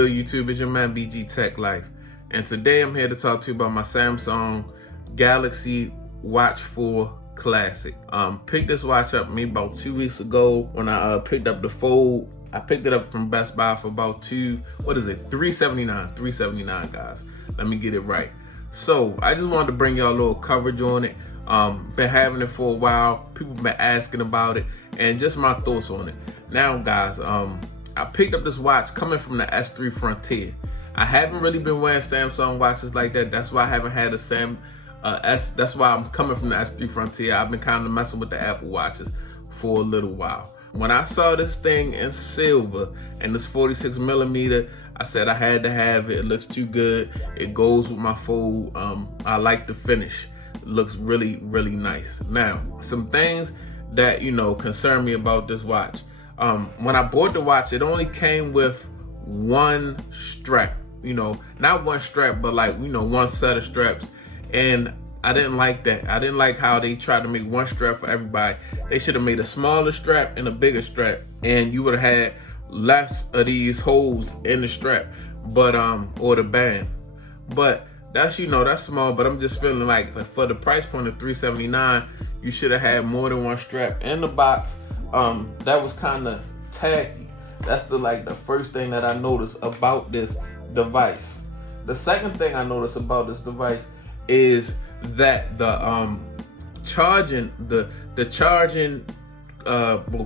good, YouTube? It's your man BG Tech Life, and today I'm here to talk to you about my Samsung Galaxy Watch 4 Classic. Picked this watch up maybe about 2 weeks ago when I picked up the Fold. I picked it up from Best Buy for about $379, $379, guys. Let me get it right. So I just wanted to bring y'all a little coverage on it. Been having it for a while. People been asking about it, and just my thoughts on it. Now, guys, I picked up this watch coming from the S3 Frontier. I haven't really been wearing Samsung watches like that. That's why I haven't had a that's why I'm coming from the S3 Frontier. I've been kind of messing with the Apple watches for a little while. When I saw this thing in silver and this 46 millimeter, I said I had to have it. It looks too good. It goes with my Fold. I like the finish. It looks really, really nice. Now, some things that, concern me about this watch. When I bought the watch, it only came with one strap, not one strap, but one set of straps. And I didn't like that. I didn't like how they tried to make one strap for everybody. They should have made a smaller strap and a bigger strap, and you would have had less of these holes in the strap, but or the band. But that's that's small. But I'm just feeling like for the price point of $379, you should have had more than one strap in the box. That was kind of tacky. That's the first thing that I noticed about this device. The second thing I noticed about this device is that the charging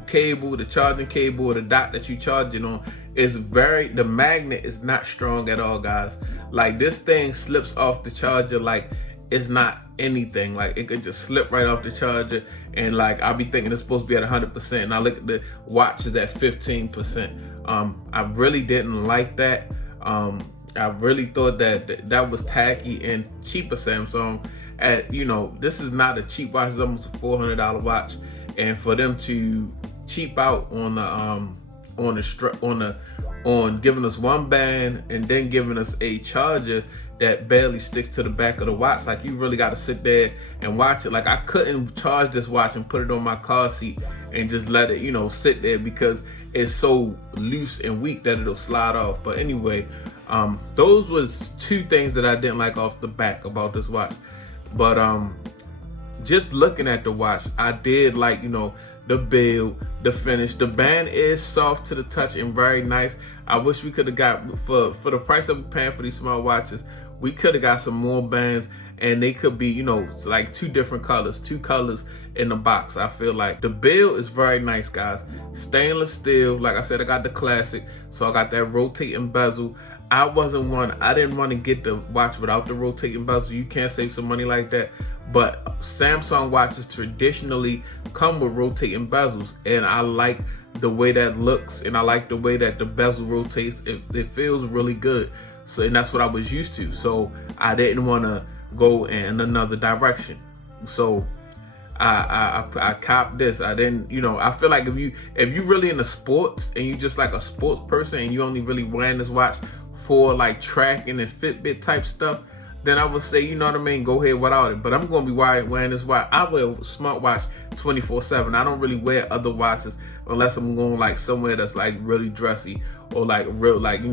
cable, the charging cable, or the dock that you charge it on is the magnet is not strong at all, guys. Like, this thing slips off the charger like it's not anything. Like, it could just slip right off the charger, and I'll be thinking it's supposed to be at 100%, and I look at the watch is at 15%. I really didn't like that. I really thought that was tacky and cheap of Samsung. This is not a cheap watch. It's almost a $400 watch, and for them to cheap out on giving us one band and then giving us a charger that barely sticks to the back of the watch, you really got to sit there and watch it. I couldn't charge this watch and put it on my car seat and just let it sit there, because it's so loose and weak that it'll slide off. But anyway, those was two things that I didn't like off the back about this watch. But just looking at the watch, I did like the build, the finish. The band is soft to the touch and very nice. I wish we could have got, for the price that we're paying for these small watches, we could have got some more bands, and they could be two different colors, two colors in the box. I feel like the build is very nice, guys. Stainless steel. Like I said, I got the Classic, so I got that rotating bezel. I didn't want to get the watch without the rotating bezel. You can't save some money like that. But Samsung watches traditionally come with rotating bezels, and I like the way that looks, and I like the way that the bezel rotates. It feels really good. So, and that's what I was used to. So I didn't want to go in another direction. So I copped this. I didn't, I feel like if you really into sports and you just like a sports person and you only really wearing this watch for tracking and Fitbit type stuff, then I would say, go ahead without it. But I'm going to be wearing this watch. I wear a smartwatch 24/7. I don't really wear other watches unless I'm going somewhere that's really dressy or a real live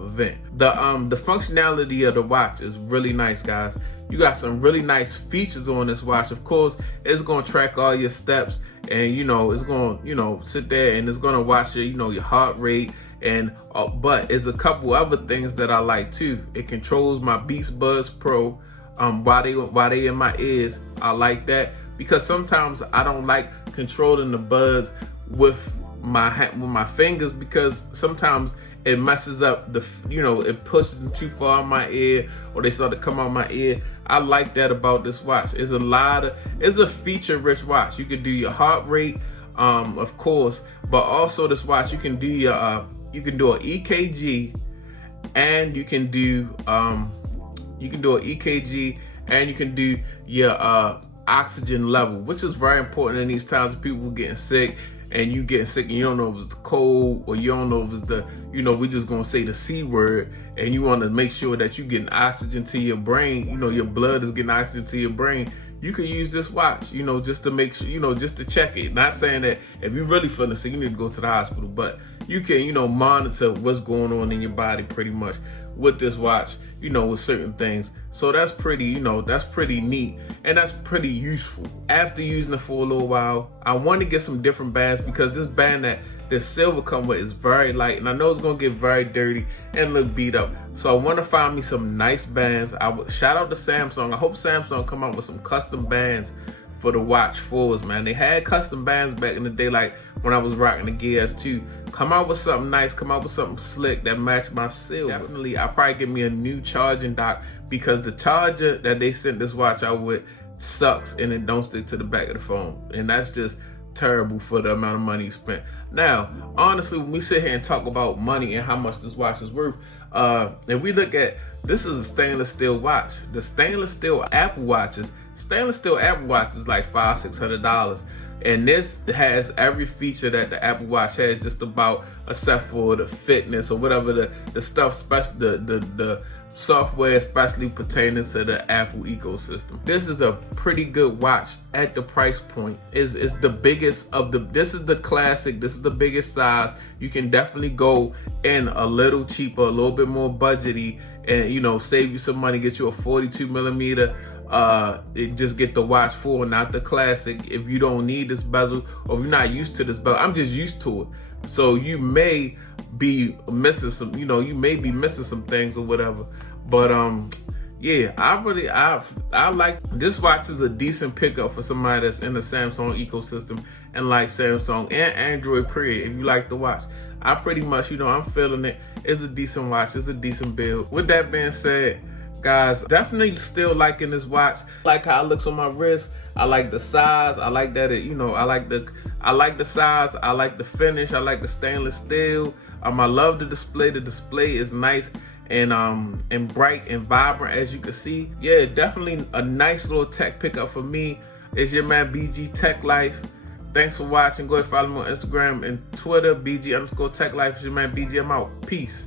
event. The functionality of the watch is really nice, guys. You got some really nice features on this watch. Of course, it's going to track all your steps, and it's going to sit there and it's going to watch your heart rate. And but there's a couple other things that I like too. It controls my Beats Buds Pro while they in my ears. I like that, because sometimes I don't like controlling the buds with my fingers, because sometimes it messes up it pushes them too far in my ear, or they start to come out my ear. I like that about this watch. It's a feature-rich watch. You can do your heart rate, of course, but also this watch you can do your you can do an EKG, and you can do an EKG, and you can do your oxygen level, which is very important in these times of people getting sick and you getting sick and you don't know if it's the cold or you don't know if it's the, you know, we just gonna say the C word, and you want to make sure that you getting oxygen to your brain, you know, your blood is getting oxygen to your brain, you can use this watch, you know, just to make sure, you know, just to check it. Not saying that if you really feeling sick, you need to go to the hospital, but you can, you know, monitor what's going on in your body pretty much with this watch, you know, with certain things. So that's pretty, you know, that's pretty neat, and that's pretty useful. After using it for a little while, I want to get some different bands, because this band that the silver come with is very light, and I know it's gonna get very dirty and look beat up. So I want to find me some nice bands. I would shout out to Samsung. I hope Samsung come out with some custom bands for the Watch 4s, man. They had custom bands back in the day, like when I was rocking the Gear S2. Come out with something nice, come out with something slick that match my silver. Definitely, I'll probably get me a new charging dock, because the charger that they sent this watch out with sucks and it don't stick to the back of the phone. And that's just terrible for the amount of money you spent. Now, honestly, when we sit here and talk about money and how much this watch is worth, if we look at, this is a stainless steel watch. The stainless steel Apple Watches is like $500-$600. And this has every feature that the Apple Watch has, just about, except for the fitness or whatever the stuff, the software especially pertaining to the Apple ecosystem. This is a pretty good watch at the price point. Is the biggest of the, this is the classic, this is the biggest size. You can definitely go in a little cheaper, a little bit more budgety, and, you know, save you some money, get you a 42 millimeter. Just get the Watch 4, not the classic, if you don't need this bezel, or if you're not used to this bezel. I'm just used to it, so you may be missing some, you know, you may be missing some things or whatever. But yeah, I like this watch. Is a decent pickup for somebody that's in the Samsung ecosystem and like Samsung and Android period. If you like the watch, I pretty much, you know, I'm feeling it. It's a decent watch, it's a decent build. With that being said, guys, definitely still liking this watch. I like how it looks on my wrist. I like the size. I like that it, you know, I like the size. I like the finish. I like the stainless steel. I love the display. The display is nice and bright and vibrant, as you can see. Yeah, definitely a nice little tech pickup for me. It's your man BG Tech Life. Thanks for watching. Go ahead and follow me on Instagram and Twitter, BG_Tech Life. It's your man BG. I'm out. Peace.